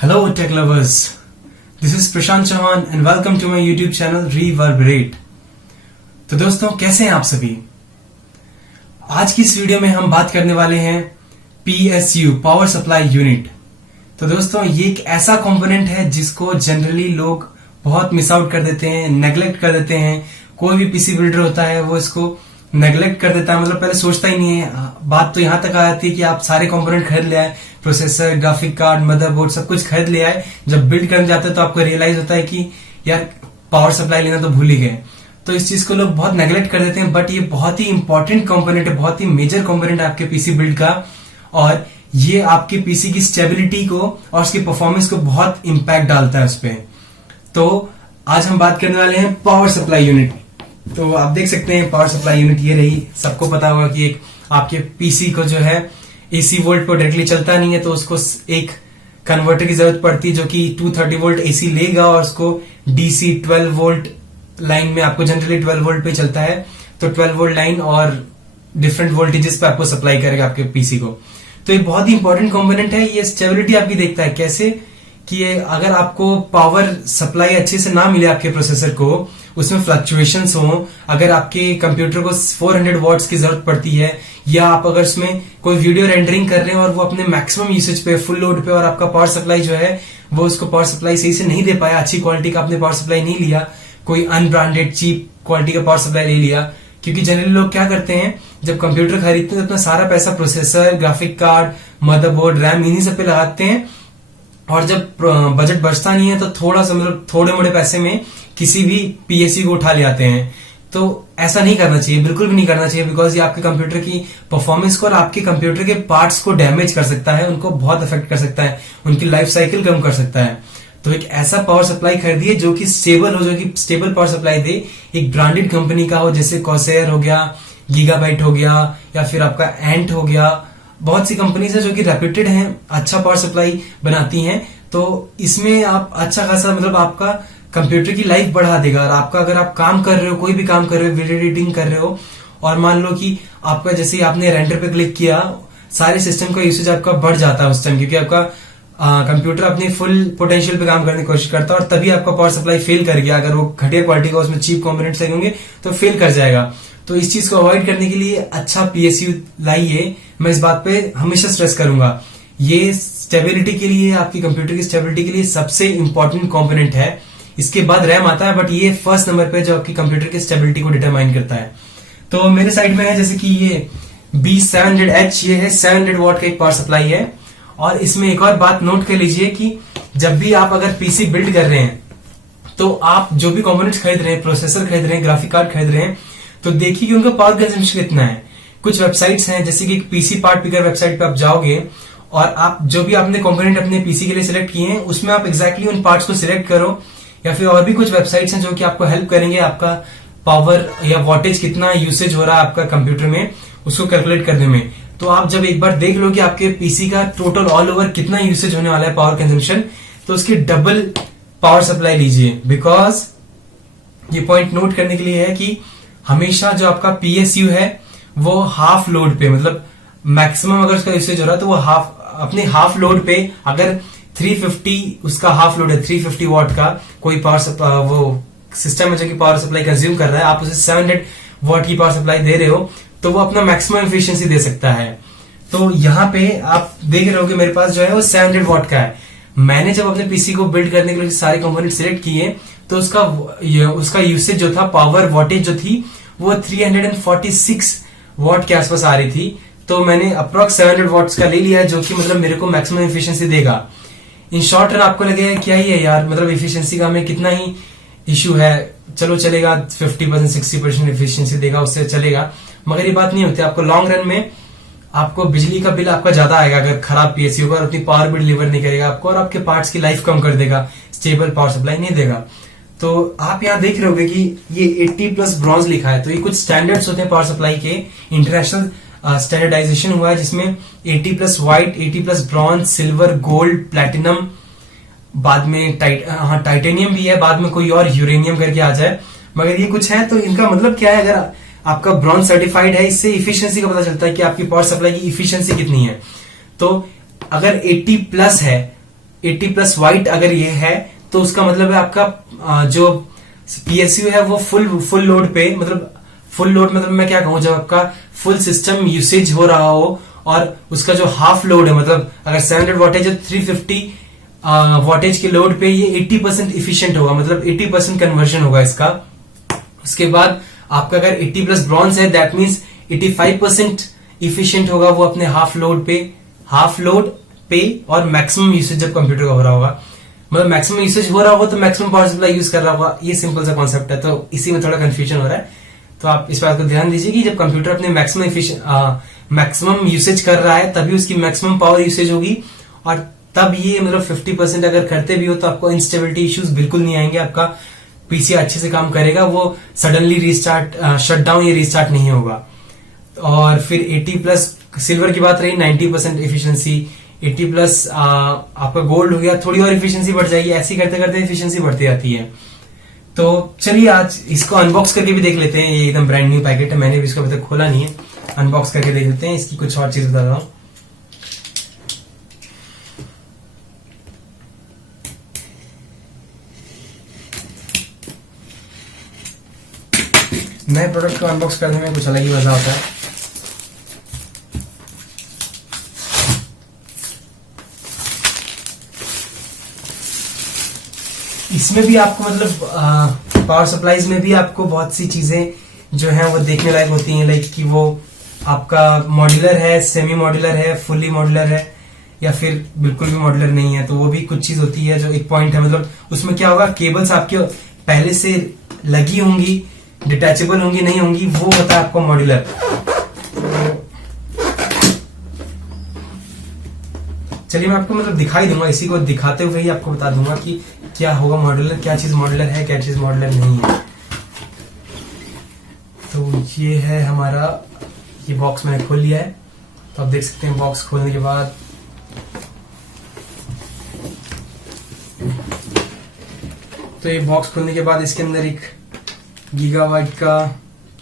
Hello tech lovers, this is Prashant Chauhan and welcome to my YouTube channel Reverberate। तो दोस्तों कैसे हैं आप सभी। आज की इस वीडियो में हम बात करने वाले हैं PSU पावर सप्लाई यूनिट। तो दोस्तों ये एक ऐसा कंपोनेंट है जिसको जनरली लोग बहुत मिस आउट कर देते हैं, नेग्लेक्ट कर देते हैं। कोई भी पीसी बिल्डर होता है वो इसको नेग्लेक्ट कर देता है, मतलब पहले सोचता ही नहीं है। बात तो यहां तक आ जाती है कि आप सारे कंपोनेंट खरीद ले आए, प्रोसेसर, ग्राफिक कार्ड, मदरबोर्ड सब कुछ खरीद ले आए। जब बिल्ड करने जाते हैं तो आपको रियलाइज होता है कि यार पावर सप्लाई लेना तो भूल ही गए। तो इस चीज को लोग बहुत नेग्लेक्ट कर देते हैं, बट ये बहुत ही इंपॉर्टेंट कंपोनेंट है, बहुत ही मेजर कंपोनेंट है आपके पीसी बिल्ड का। और ये आपके पीसी की स्टेबिलिटी को और उसकी परफॉर्मेंस को बहुत इंपैक्ट डालता है उस पर। तो आज हम बात करने वाले हैं पावर सप्लाई यूनिट। तो आप देख सकते हैं पावर सप्लाई यूनिट ये रही। सबको पता होगा कि एक आपके पीसी को जो है एसी वोल्ट पर डायरेक्टली चलता नहीं है, तो उसको एक कन्वर्टर की जरूरत पड़ती है जो कि 230 वोल्ट एसी लेगा और उसको डीसी 12 वोल्ट लाइन में, आपको जनरली 12 वोल्ट पे चलता है, तो 12 वोल्ट लाइन और डिफरेंट वोल्टेजेस पे आपको सप्लाई करेगा आपके पीसी को। तो ये बहुत ही इंपॉर्टेंट कंपोनेंट है। ये स्टेबिलिटी आपकी देखता है कैसे कि अगर आपको पावर सप्लाई अच्छे से ना मिले आपके प्रोसेसर को, उसमें फ्लक्चुएशंस हो, अगर आपके कंप्यूटर को 400 वॉट्स की जरूरत पड़ती है, या आप अगर उसमें कोई वीडियो रेंडरिंग कर रहे हैं और वो अपने मैक्सिमम यूसेज पे, फुल लोड पे, और आपका पावर सप्लाई जो है वो उसको पावर सप्लाई सही से नहीं दे पाया, अच्छी क्वालिटी का आपने पावर सप्लाई नहीं लिया, कोई अनब्रांडेड चीप क्वालिटी का पावर सप्लाई ले लिया। क्योंकि जनरली लोग क्या करते हैं, जब कंप्यूटर खरीदते हैं तो अपना सारा पैसा processor, graphic card, motherboard, RAM इन्हीं सब पे लगाते हैं, और जब बजट बचता नहीं है तो थोड़ा सा, मतलब थोड़े मोड़े पैसे में किसी भी पीएसयू को उठा ले आते हैं। तो ऐसा नहीं करना चाहिए, बिल्कुल भी नहीं करना चाहिए, बिकॉज ये आपके कंप्यूटर की परफॉर्मेंस को और आपके कंप्यूटर के पार्ट्स को डैमेज कर सकता है, उनको बहुत अफेक्ट कर सकता है, उनकी लाइफ साइकिल कम कर सकता है। तो एक ऐसा पावर सप्लाई खरीदिए जो कि स्टेबल हो, जो कि स्टेबल पावर सप्लाई दे, एक ब्रांडेड कंपनी का हो, जैसे कॉर्सेयर हो गया, गीगाबाइट हो गया, या फिर आपका एंट हो गया। बहुत सी कंपनीज है जो कि रेप्यूटेड हैं, अच्छा पावर सप्लाई बनाती हैं। तो इसमें आप अच्छा खासा, मतलब आपका कंप्यूटर की लाइफ बढ़ा देगा। और आपका, अगर आप काम कर रहे हो, कोई भी काम कर रहे हो, वीडियो एडिटिंग कर रहे हो, और मान लो कि आपका जैसे आपने रेंडर पे क्लिक किया, सारे सिस्टम का यूसेज आपका बढ़ जाता है उस टाइम, क्योंकि आपका कंप्यूटर अपने फुल पोटेंशियल पे काम करने की कोशिश करता है, और तभी आपका पावर सप्लाई फेल कर गया। अगर वो घटिया क्वालिटी का, उसमें चीप कंपोनेंट्स लगे होंगे तो फेल कर जाएगा। तो इस चीज को अवॉइड करने के लिए अच्छा पीएसयू लाइए। मैं इस बात पे हमेशा स्ट्रेस करूंगा। ये स्टेबिलिटी के लिए, आपकी कंप्यूटर की स्टेबिलिटी के लिए सबसे इंपॉर्टेंट कंपोनेंट है। इसके बाद रैम आता है, बट ये फर्स्ट नंबर पे जो आपकी कंप्यूटर की स्टेबिलिटी को डिटरमाइन करता है। तो मेरे साइड में है जैसे कि ये B700H, ये है 700 वॉट का एक पावर सप्लाई है। और इसमें एक और बात नोट कर लीजिए कि जब भी आप अगर पीसी बिल्ड कर रहे हैं, तो आप जो भी कंपोनेंट्स खरीद रहे हैं, प्रोसेसर खरीद रहे हैं, ग्राफिक कार्ड खरीद रहे हैं, तो देखिए कि उनका पावर कंजम्पशन कितना है। कुछ वेबसाइट्स हैं जैसे कि पीसी पार्ट पिकर वेबसाइट पे आप जाओगे, और आप जो भी आपने कंपोनेंट अपने पीसी के लिए सिलेक्ट किए हैं, उसमें आप एक्जैक्टली उन पार्ट्स को सिलेक्ट करो। या फिर और भी कुछ वेबसाइट्स हैं जो कि आपको हेल्प करेंगे आपका पावर या वोल्टेज कितना यूसेज हो रहा है आपका कंप्यूटर में, उसको कैलकुलेट करने में। तो आप जब एक बार देख लो कि आपके पीसी का टोटल ऑल ओवर कितना यूसेज होने वाला है पावर कंजम्पशन, तो उसकी डबल पावर सप्लाई लीजिए। बिकॉज ये पॉइंट नोट करने के लिए है कि हमेशा जो आपका पीएसयू है वो हाफ लोड पे, मतलब मैक्सिमम अगर उसका यूसेज हो रहा है तो वो अपने हाफ लोड पे, अगर 350 उसका हाफ लोड है, 350 वॉट का कोई पावर वो सिस्टम है जो कि पावर सप्लाई कंज्यूम कर रहा है, आप उसे 700 वॉट की पावर सप्लाई दे रहे हो, तो वो अपना मैक्सिमम एफिशिएंसी दे सकता है। तो यहाँ पे आप देख रहे हो कि मेरे पास जो है वो 700 वॉट का है। मैंने जब अपने पीसी को बिल्ड करने के लिए सारे कंपोनेंट सिलेक्ट किए, तो उसका यूसेज जो था, पावर वॉटेज जो थी, वो 346 वॉट के आसपास आ रही थी। तो मैंने अप्रोक्स 700 वॉट्स का ले लिया, जो कि मतलब मेरे को मैक्सिमम एफिशिएंसी देगा। इन शॉर्ट रन आपको लगेगा क्या ही है यार, मतलब एफिशिएंसी का हमें कितना ही इश्यू है, चलो चलेगा, 50% 60% एफिशिएंसी देगा, उससे चलेगा। मगर ये बात नहीं होती। आपको लॉन्ग रन में आपको बिजली का बिल आपका ज्यादा आएगा अगर खराब पीएसयू होगा, और उतनी पावर भी डिलीवर नहीं करेगा आपको, और आपके पार्ट्स की लाइफ कम कर देगा, स्टेबल पावर सप्लाई नहीं देगा। तो आप यहाँ देख रहे होगे कि ये 80+ ब्रॉन्ज लिखा है। तो ये कुछ स्टैंडर्ड्स होते हैं पावर सप्लाई के, इंटरनेशनल स्टैंडर्डाइजेशन हुआ है, जिसमें 80+ white, 80+ bronze, silver, gold, platinum, बाद में टाइटेनियम भी है, बाद में कोई और यूरेनियम करके आ जाए। मगर ये कुछ है, तो इनका मतलब क्या है, अगर आपका ब्रॉन्ज सर्टिफाइड है, इससे इफिशियंसी का पता चलता है कि आपकी पावर सप्लाई की इफिशियंसी कितनी है। तो अगर 80+ है 80+ वाइट अगर ये है तो उसका मतलब है आपका जो पीएसयू है वो फुल लोड पे, मतलब फुल लोड मतलब मैं क्या कहूँ, जब आपका फुल सिस्टम यूसेज हो रहा हो और उसका जो हाफ लोड है, मतलब अगर 700 वॉटेज है 350 वॉटेज के लोड पे ये 80% इफिशियंट होगा, मतलब 80% कन्वर्जन होगा इसका। उसके बाद आपका अगर 80+ ब्रॉन्ज है दैट मीन्स 85% इफिशियंट होगा वो अपने हाफ लोड पे और मैक्सिमम यूसेज जब कंप्यूटर का हो रहा होगा, मतलब मैक्सिमम यूसेज हो रहा होगा तो मैक्सिमम पावर सप्लाई यूज कर रहा होगा। ये सिंपल सा कॉन्सेप्ट है, तो इसी में थोड़ा कंफ्यूजन हो रहा है। तो आप इस बात को ध्यान दीजिए कि जब कंप्यूटर अपने मैक्सिमम यूसेज कर रहा है तभी उसकी मैक्सिमम पावर यूसेज होगी, और तब ये मतलब 50% अगर करते भी हो तो आपको इंस्टेबिलिटी इश्यूज बिल्कुल नहीं आएंगे, आपका पीसी अच्छे से काम करेगा, वो सडनली शटडाउन या रीस्टार्ट नहीं होगा। और फिर 80+ सिल्वर की बात रही, 90% एफिशिएंसी, 80+ आपका गोल्ड हो गया, थोड़ी और एफिशिएंसी बढ़ जाएगी, ऐसे करते करते एफिशिएंसी बढ़ती जाती है। तो चलिए आज इसको अनबॉक्स करके भी देख लेते हैं। ये एकदम ब्रांड न्यू पैकेट है, मैंने भी इसको अभी तक खोला नहीं है। अनबॉक्स करके देख लेते हैं, इसकी कुछ और चीज बता रहा हूं। नए प्रोडक्ट को अनबॉक्स करने में कुछ अलग ही मजा होता है। इसमें भी आपको मतलब पावर सप्लाईज में भी आपको बहुत सी चीजें जो हैं वो देखने लायक होती हैं, लाइक कि वो आपका मॉड्यूलर है, सेमी मॉड्यूलर है, फुल्ली मॉड्यूलर है, या फिर बिल्कुल भी मॉड्यूलर नहीं है। तो वो भी कुछ चीज होती है जो एक पॉइंट है, मतलब उसमें क्या होगा, केबल्स आपके पहले से लगी होंगी, डिटैचेबल होंगी नहीं होंगी, वो होता है आपको मॉड्यूलर। चलिए मैं आपको मतलब दिखाई दूंगा, इसी को दिखाते हुए ही आपको बता दूंगा कि क्या होगा मॉड्यूलर, क्या चीज मॉड्यूलर है, क्या चीज मॉड्यूलर नहीं है। तो ये है हमारा, ये बॉक्स मैंने खोल लिया है। तो आप देख सकते हैं बॉक्स खोलने के बाद तो ये बॉक्स खोलने के बाद इसके अंदर एक गीगाबाइट का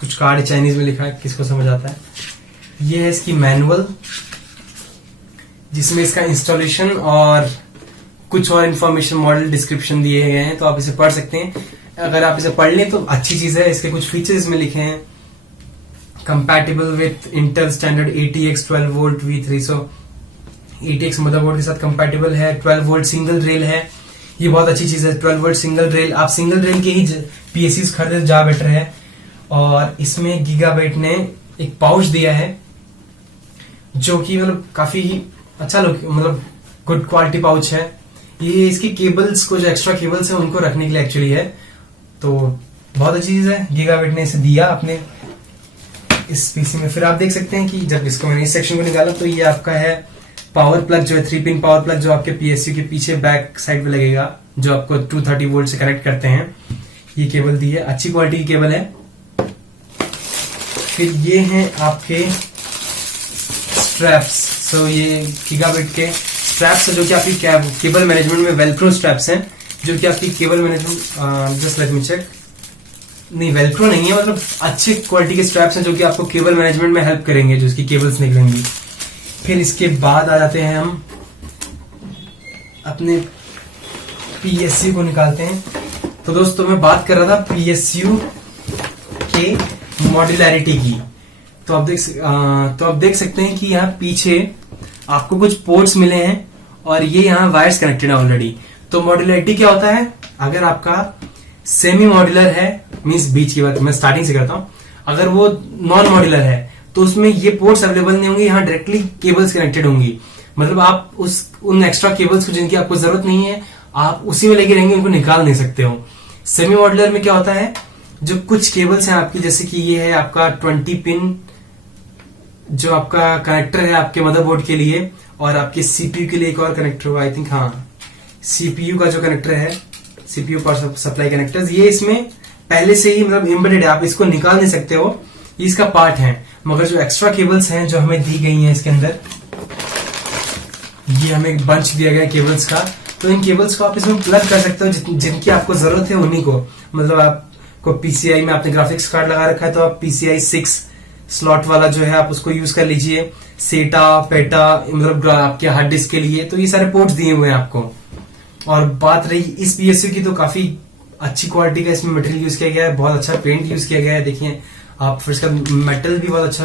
कुछ कार्ड है, चाइनीज में लिखा है, किसको समझ आता है। ये है इसकी मैनुअल, जिसमें इसका इंस्टॉलेशन और कुछ और इन्फॉर्मेशन, मॉडल डिस्क्रिप्शन दिए गए हैं, तो आप इसे पढ़ सकते हैं। अगर आप इसे पढ़ लें तो अच्छी चीज है। इसके कुछ फीचर्स में लिखे हैं, compatible with Intel standard ATX 12 volt V3, so ATX motherboard के साथ कंपैटिबल है। 12 वोल्ट सिंगल रेल है, ये बहुत अच्छी चीज है। 12 वोल्ट सिंगल रेल, आप सिंगल रेल के ही PSUs खरीदे जा बेटर है। और इसमें गीगाबाइट ने एक पाउच दिया है जो कि मतलब काफी अच्छा मतलब गुड क्वालिटी पाउच है। ये इसकी केबल्स को, जो एक्स्ट्रा केबल्स है उनको रखने के लिए एक्चुअली है, तो बहुत अच्छी चीज है। गीगाबाइट ने इसे दिया अपने इस पीसी में। फिर आप देख सकते हैं कि जब इसको मैंने इस सेक्शन को निकाला तो ये आपका है पावर प्लग, जो है 3 पिन पावर प्लग, जो आपके पीएसयू के पीछे बैक साइड में लगेगा, जो आपको 230 वोल्ट से कनेक्ट करते हैं। ये केबल दी है, अच्छी क्वालिटी की केबल है। फिर ये हैं आपके स्ट्रैप्स, सो ये गीगाबाइट के स्ट्रैप्स है जो कि आपकी केबल मैनेजमेंट में वेलक्रो स्ट्रैप्स हैं, जो कि आपकी cable management, just let me check, नहीं वेलक्रो नहीं है, मतलब अच्छी क्वालिटी के स्ट्रैप्स हैं जो कि आपको केबल मैनेजमेंट में हेल्प करेंगे, जो इसकी केबल्स निकलेंगी। फिर इसके बाद आ जाते हैं हम अपने पीएसयू को निकालते हैं। तो दोस्तों मैं बात कर रहा था पीएसयू के मॉड्यूलैरिटी की। तो आप देख सकते हैं कि यहाँ पीछे आपको कुछ पोर्ट्स मिले हैं और ये यहाँ वायर्स कनेक्टेड है ऑलरेडी। तो मॉड्यूलैरिटी क्या होता है, अगर आपका सेमी मॉड्यूलर है, मींस बीच की बात मैं स्टार्टिंग से करता हूं, अगर वो नॉन मॉड्यूलर है तो उसमें ये पोर्ट्स अवेलेबल नहीं होंगे, यहाँ डायरेक्टली केबल्स कनेक्टेड होंगी। मतलब आप उन एक्स्ट्रा केबल्स को जिनकी आपको जरूरत नहीं है आप उसी में लेके रहेंगे, उनको निकाल नहीं सकते हो। सेमी मॉड्यूलर में क्या होता है, जो कुछ केबल्स हैं आपकी, जैसे कि ये है आपका 20 पिन जो आपका कनेक्टर है आपके मदरबोर्ड के लिए, और आपके सीपीयू के लिए एक और कनेक्टर होगा, आई थिंक, हाँ सीपीयू का जो कनेक्टर है, सीपीयू पावर सप्लाई कनेक्टर्स, ये इसमें पहले से ही मतलब एम्बेडेड है, आप इसको निकाल नहीं सकते हो, ये इसका पार्ट है। मगर जो एक्स्ट्रा केबल्स हैं जो हमें दी गई हैं इसके अंदर, ये हमें एक बंच दिया गया केबल्स का, तो इन केबल्स को आप इसमें प्लग कर सकते हो, जिनकी आपको जरूरत है उन्हीं को। मतलब आपको पीसीआई में आपने ग्राफिक्स कार्ड लगा रखा है तो आप PCI 6 स्लॉट वाला जो है आप उसको यूज कर लीजिए। सेटा पेटा मतलब आपके हार्ड डिस्क के लिए, तो ये सारे पोर्ट्स दिए हुए हैं आपको। और बात रही इस पीएसयू की, तो काफी अच्छी क्वालिटी का इसमें मटेरियल यूज किया गया है, बहुत अच्छा पेंट यूज किया गया है। देखिए आप, फिर इसका मेटल भी बहुत अच्छा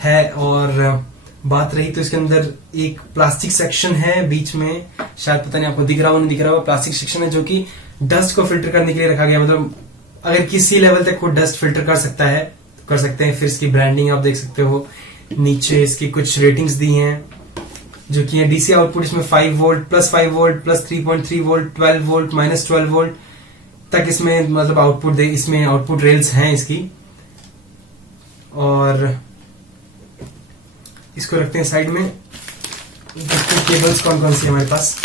है। और बात रही तो इसके अंदर एक प्लास्टिक सेक्शन है बीच में, शायद पता नहीं आपको दिख रहा हो नहीं दिख रहा हो, प्लास्टिक सेक्शन है जो कि डस्ट को फिल्टर करने के लिए रखा गया। मतलब अगर किसी लेवल तक वो डस्ट फिल्टर कर सकता है तो कर सकते हैं। फिर इसकी ब्रांडिंग आप देख सकते हो, नीचे इसकी कुछ रेटिंग्स दी हैं जो कि है डीसी आउटपुट इसमें 5 volt plus 5 volt plus 3.3 volt 12 volt minus 12 volt तक इसमें मतलब आउटपुट दे, इसमें आउटपुट रेल्स हैं इसकी। और इसको रखते हैं साइड में। देखते हैं केबल्स कौन कौन सी हमारे पास।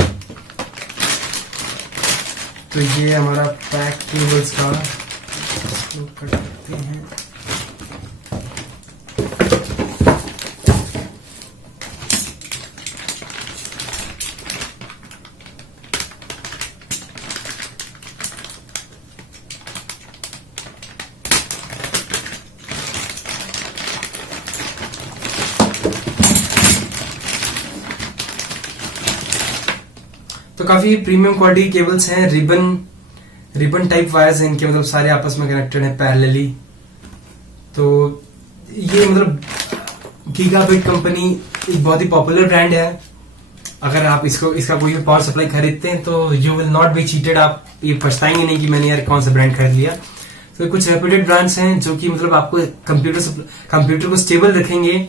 तो ये हमारा पैक केबल्स का कट करते हैं। तो काफी प्रीमियम क्वालिटी केबल्स हैं, रिबन टाइप वायर्स हैं इनके, मतलब सारे आपस में कनेक्टेड हैं पैरेलली। तो ये मतलब गीगाबिट कंपनी एक बहुत ही पॉपुलर ब्रांड है। अगर आप इसका कोई भी पावर सप्लाई खरीदते हैं तो you will not be cheated, आप ये पछताएंगे नहीं कि मैंने यार कौन सा ब्रांड खरीद लिया। तो कुछ रेप्यूटेड ब्रांड्स हैं जो कि मतलब आपको कंप्यूटर को स्टेबल रखेंगे।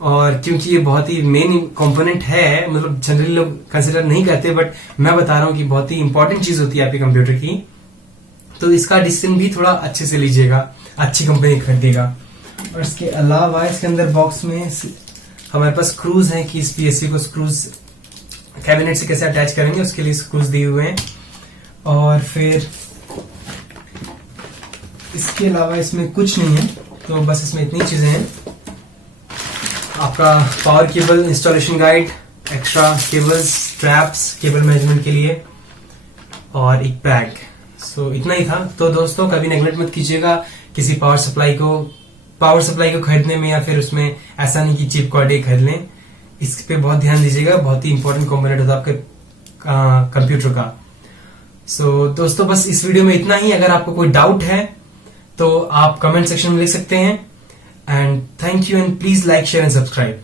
और क्योंकि ये बहुत ही मेन कंपोनेंट है, मतलब जनरली लोग कंसिडर नहीं करते, बट मैं बता रहा हूँ कि बहुत ही इंपॉर्टेंट चीज होती है आपके कंप्यूटर की। तो इसका डिसीजन भी थोड़ा अच्छे से लीजिएगा, अच्छी कंपनी खरीदिएगा। और इसके अलावा इसके अंदर बॉक्स में हमारे पास स्क्रूज हैं कि इस पीएसयू को स्क्रूज कैबिनेट से कैसे अटैच करेंगे, उसके लिए स्क्रूज दिए हुए हैं। और फिर इसके अलावा इसमें कुछ नहीं है, तो बस इसमें इतनी चीजें हैं। आपका power cable installation guide, extra cables, straps cable management के लिए, और एक पैक। सो इतना ही था। तो दोस्तों कभी नेगलेक्ट मत कीजिएगा किसी पावर सप्लाई को खरीदने में, या फिर उसमें ऐसा नहीं कि चीप क्वालिटी खरीद लें। इस पे बहुत ध्यान दीजिएगा, बहुत ही इंपॉर्टेंट कंपोनेंट होता है आपके कंप्यूटर का। सो दोस्तों बस इस वीडियो में इतना ही। अगर आपको कोई डाउट है तो आप कमेंट सेक्शन में लिख सकते हैं। And thank you, and please like, share and subscribe.